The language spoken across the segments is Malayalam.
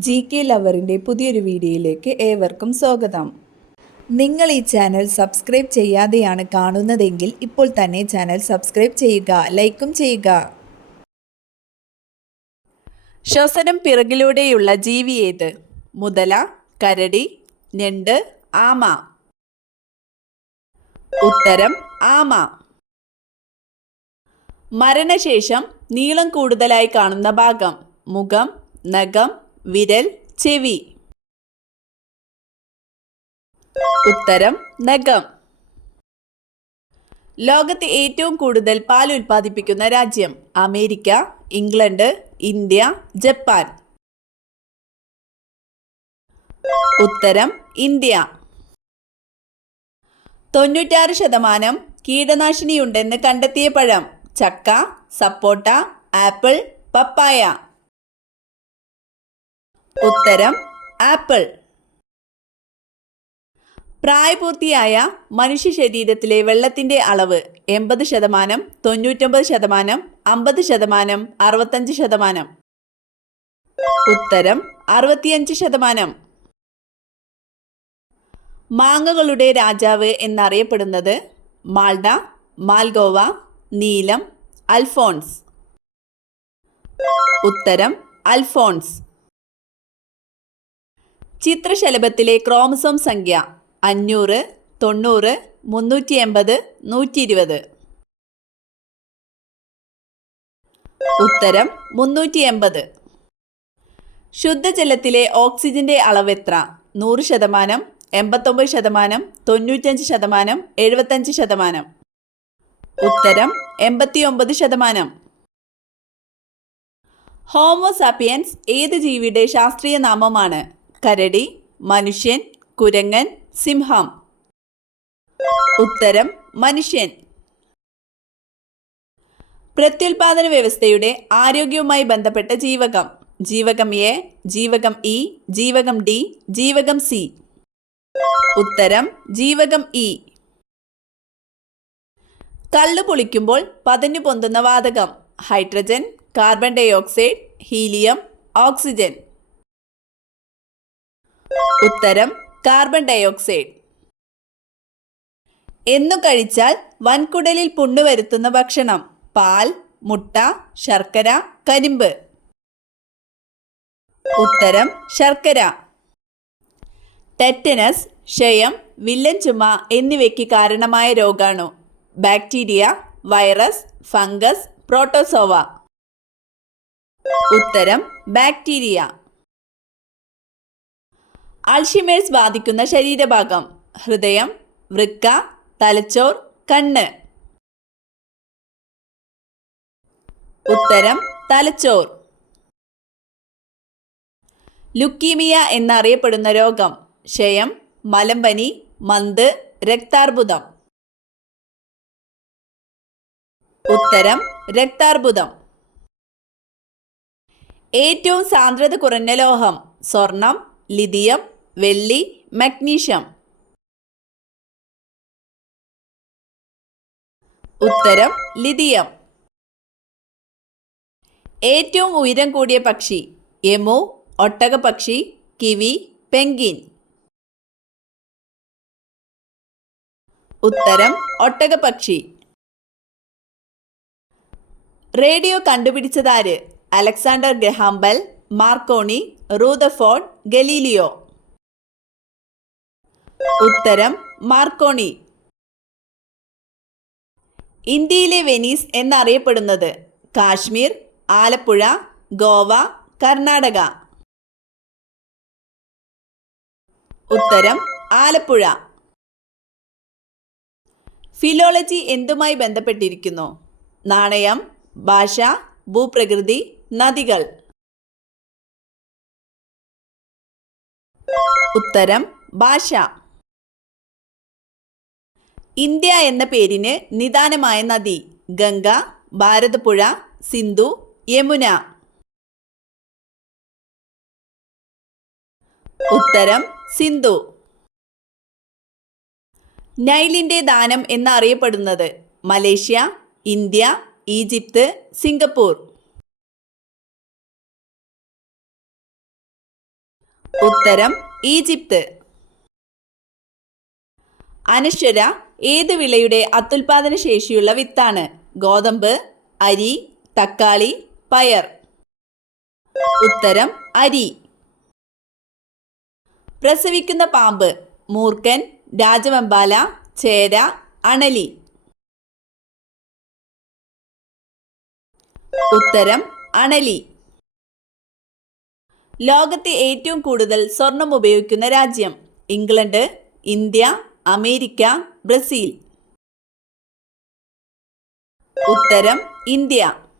GK ലവറിൻ്റെ പുതിയൊരു വീഡിയോയിലേക്ക് ഏവർക്കും സ്വാഗതം. നിങ്ങൾ ഈ ചാനൽ സബ്സ്ക്രൈബ് ചെയ്യാതെയാണ് കാണുന്നതെങ്കിൽ ഇപ്പോൾ തന്നെ ചാനൽ സബ്സ്ക്രൈബ് ചെയ്യുക, ലൈക്കും ചെയ്യുക. ശ്വസനം പിറകിലൂടെയുള്ള ജീവി ഏത്? മുതല, കരടി, ഞണ്ട്, ആമ. ഉത്തരം ആമ. മരണശേഷം നീളം കൂടുതലായി കാണുന്ന ഭാഗം? മുഖം, നഖം, വിരൽ, ചെവി. ഉത്തരം നഖം. ലോകത്ത് ഏറ്റവും കൂടുതൽ പാൽ ഉൽപ്പാദിപ്പിക്കുന്ന രാജ്യം? America, England, India, Japan. ഉത്തരം ഇന്ത്യ. 96% കീടനാശിനിയുണ്ടെന്ന് കണ്ടെത്തിയ പഴം? ചക്ക, സപ്പോട്ട, ആപ്പിൾ, പപ്പായ. ഉത്തരം ആപ്പിൾ. പ്രായപൂർത്തിയായ മനുഷ്യ ശരീരത്തിലെ വെള്ളത്തിൻ്റെ അളവ്? 80%, 99%, 50%, 65%. ഉത്തരം 65%. മാങ്ങകളുടെ രാജാവ് എന്നറിയപ്പെടുന്നത്? മാൾഡ, മാൽഗോവ, നീലം, അൽഫോൺസ്. ഉത്തരം അൽഫോൺസ്. ചിത്രശലഭത്തിലെ ക്രോമസോം സംഖ്യ? 500, 90, 380, 120. ഉത്തരം 380. ശുദ്ധജലത്തിലെ ഓക്സിജന്റെ അളവ് എത്ര? 100%, 89%, 95%, 75%. ഉത്തരം 89%. ഹോമോസാപ്പിയൻസ് ഏത് ജീവിയുടെ ശാസ്ത്രീയ നാമമാണ്? കരടി, മനുഷ്യൻ, കുരങ്ങൻ, സിംഹം. ഉത്തരം മനുഷ്യൻ. പ്രത്യുൽപാദന വ്യവസ്ഥയുടെ ആരോഗ്യവുമായി ബന്ധപ്പെട്ട ജീവകം? ജീവകം എ, ജീവകം ഇ, ജീവകം ഡി, ജീവകം സി. ഉത്തരം ജീവകം ഇ. കള്ള് പൊളിക്കുമ്പോൾ പതഞ്ഞു പൊന്തുന്ന വാതകം? Hydrogen, carbon dioxide, helium, oxygen. ഉത്തരം കാർബൺ ഡയോക്സൈഡ്. എന്നു കഴിച്ചാൽ വൻകുടലിൽ പുണ്ണ് വരുത്തുന്ന ഭക്ഷണം? പാൽ, മുട്ട, ശർക്കര, കരിമ്പ്. ഉത്തരം ശർക്കര. ടെറ്റനസ്, ക്ഷയം, വില്ലൻ ചുമ എന്നിവയ്ക്ക് കാരണമായ രോഗാണു? Bacteria, virus, fungus, protozoa. ഉത്തരം ബാക്ടീരിയ. അൾഷിമേഴ്സ് ബാധിക്കുന്ന ശരീരഭാഗം? ഹൃദയം, വൃക്ക, തലച്ചോർ, കണ്ണ്. ഉത്തരം തലച്ചോർ. ലുക്കീമിയ എന്നറിയപ്പെടുന്ന രോഗം? ക്ഷയം, മലമ്പനി, മന്ത്, രക്താർബുദം. ഉത്തരം രക്താർബുദം. ഏറ്റവും സാന്ദ്രത കുറഞ്ഞ ലോഹം? സ്വർണം, ലിഥിയം, വെള്ളി, മഗ്നീഷ്യം. ഉത്തരം ലിഥിയം. ഏറ്റവും ഉയരം കൂടിയ പക്ഷി? എമു, ഒട്ടകപക്ഷി, കിവി, പെൻഗ്വിൻ. ഉത്തരം ഒട്ടകപക്ഷി. റേഡിയോ കണ്ടുപിടിച്ചതാര്? Alexander Graham Bell, Marconi, Rutherford, Galileo. ഉത്തരം മാർക്കോണി. ഇന്ത്യയിലെ വെനീസ് എന്നറിയപ്പെടുന്നത്? കാശ്മീർ, ആലപ്പുഴ, ഗോവ, കർണാടക. ഉത്തരം ആലപ്പുഴ. ഫിലോളജി എന്തുമായി ബന്ധപ്പെട്ടിരിക്കുന്നു? നാണയം, ഭാഷ, ഭൂപ്രകൃതി, നദികൾ. ഉത്തരം ഭാഷ. ഇന്ത്യ എന്ന പേരിന് നിദാനമായ നദി? ഗംഗ, ഭാരതപ്പുഴ, സിന്ധു, യമുന. ഉത്തരം സിന്ധു. നൈലിൻ്റെ ദാനം എന്നറിയപ്പെടുന്നത്? Malaysia, India, Egypt, Singapore. ഉത്തരം ഈജിപ്ത്. അനശ്വര ഏത് വിളയുടെ അത്യുൽപാദന ശേഷിയുള്ള വിത്താണ്? ഗോതമ്പ്, അരി, തക്കാളി, പയർ. ഉത്തരം അരി. പ്രസവിക്കുന്ന പാമ്പ്? മൂർഖൻ, രാജവെമ്പാല, ചേര, അണലി. ഉത്തരം അണലി. ലോകത്തെ ഏറ്റവും കൂടുതൽ സ്വർണം ഉപയോഗിക്കുന്ന രാജ്യം? England, India, America, Brazil. ഉത്തരം ഇന്ത്യ.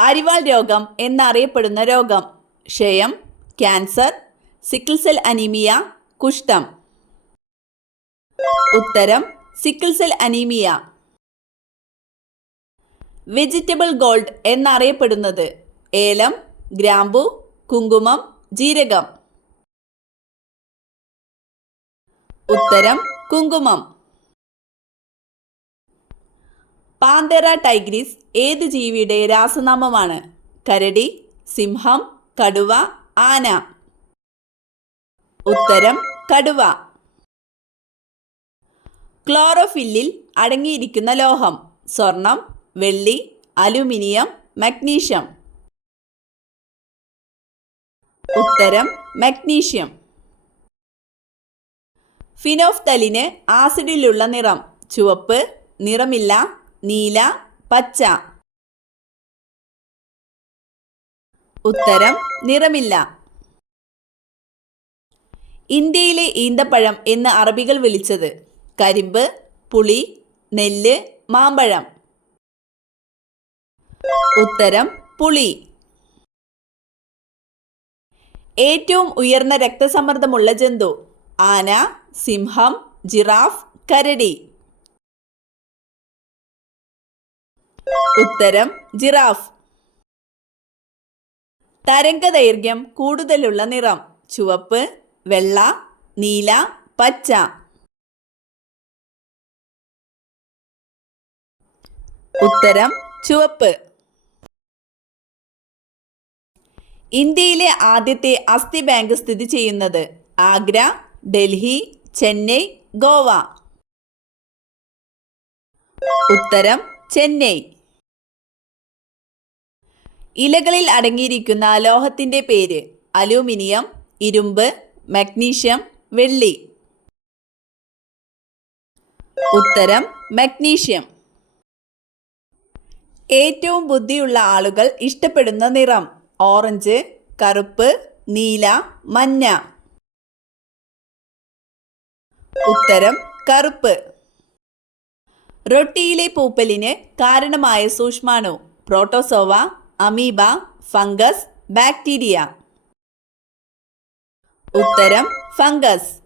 അരിവാൾ രോഗം എന്നറിയപ്പെടുന്ന രോഗം? ക്ഷയം, ക്യാൻസർ, സിക്കിൾ സെൽ അനീമിയ, കുഷ്ഠം. ഉത്തരം sickle cell anaemia. Vegetable gold എന്നറിയപ്പെടുന്നത്? ഏലം, ഗ്രാമ്പു, കുങ്കുമം, ജീരകം. ഉത്തരം കുങ്കുമം. പാന്തേറ ടൈഗ്രിസ് ഏത് ജീവിയുടെ രാസനാമമാണ്? കരടി, സിംഹം, കടുവ, ആന. ഉത്തരം കടുവ. ക്ലോറോഫില്ലിൽ അടങ്ങിയിരിക്കുന്ന ലോഹം? സ്വർണം, വെള്ളി, അലുമിനിയം, മഗ്നീഷ്യം. ഉത്തരം മഗ്നീഷ്യം. ഫിനോഫ്തലിന് ആസിഡിലുള്ള നിറം? ചുവപ്പ്, നിറമില്ല, നീല, പച്ച. ഉത്തരം നിറമില്ല. ഇന്ത്യയിലെ ഈന്തപ്പഴം എന്ന് അറബികൾ വിളിച്ചത്? കരിമ്പ്, പുളി, നെല്ല്, മാമ്പഴം. ഉത്തരം പുളി. ഏറ്റവും ഉയർന്ന രക്തസമ്മർദ്ദമുള്ള ജന്തു? ആന, സിംഹം, ജിറാഫ്, കരടി. ഉത്തരം ജിറാഫ്. തരംഗദൈർഘ്യം കൂടുതലുള്ള നിറം? ചുവപ്പ്, വെള്ള, നീല, പച്ച. ഉത്തരം ചുവപ്പ്. ഇന്ത്യയിലെ ആദ്യത്തെ അസ്ഥി ബാങ്ക് സ്ഥിതി ചെയ്യുന്നത്? ആഗ്ര, ഡൽഹി, ചെന്നൈ, ഗോവ. ഉത്തരം ചെന്നൈ. ഇലകളിൽ അടങ്ങിയിരിക്കുന്ന ലോഹത്തിന്റെ പേര്? അലൂമിനിയം, ഇരുമ്പ്, മഗ്നീഷ്യം, വെള്ളി. ഉത്തരം മഗ്നീഷ്യം. ഏറ്റവും ബുദ്ധിയുള്ള ആളുകൾ ഇഷ്ടപ്പെടുന്ന നിറം? ഓറഞ്ച്, കറുപ്പ്, നീല, മഞ്ഞ. ഉത്തരം കറുപ്പ്. റൊട്ടിയിലെ പൂപ്പലിന് കാരണമായ സൂക്ഷ്മാണു? Protozoa, amoeba, fungus, bacteria. ഉത്തരം ഫംഗസ്.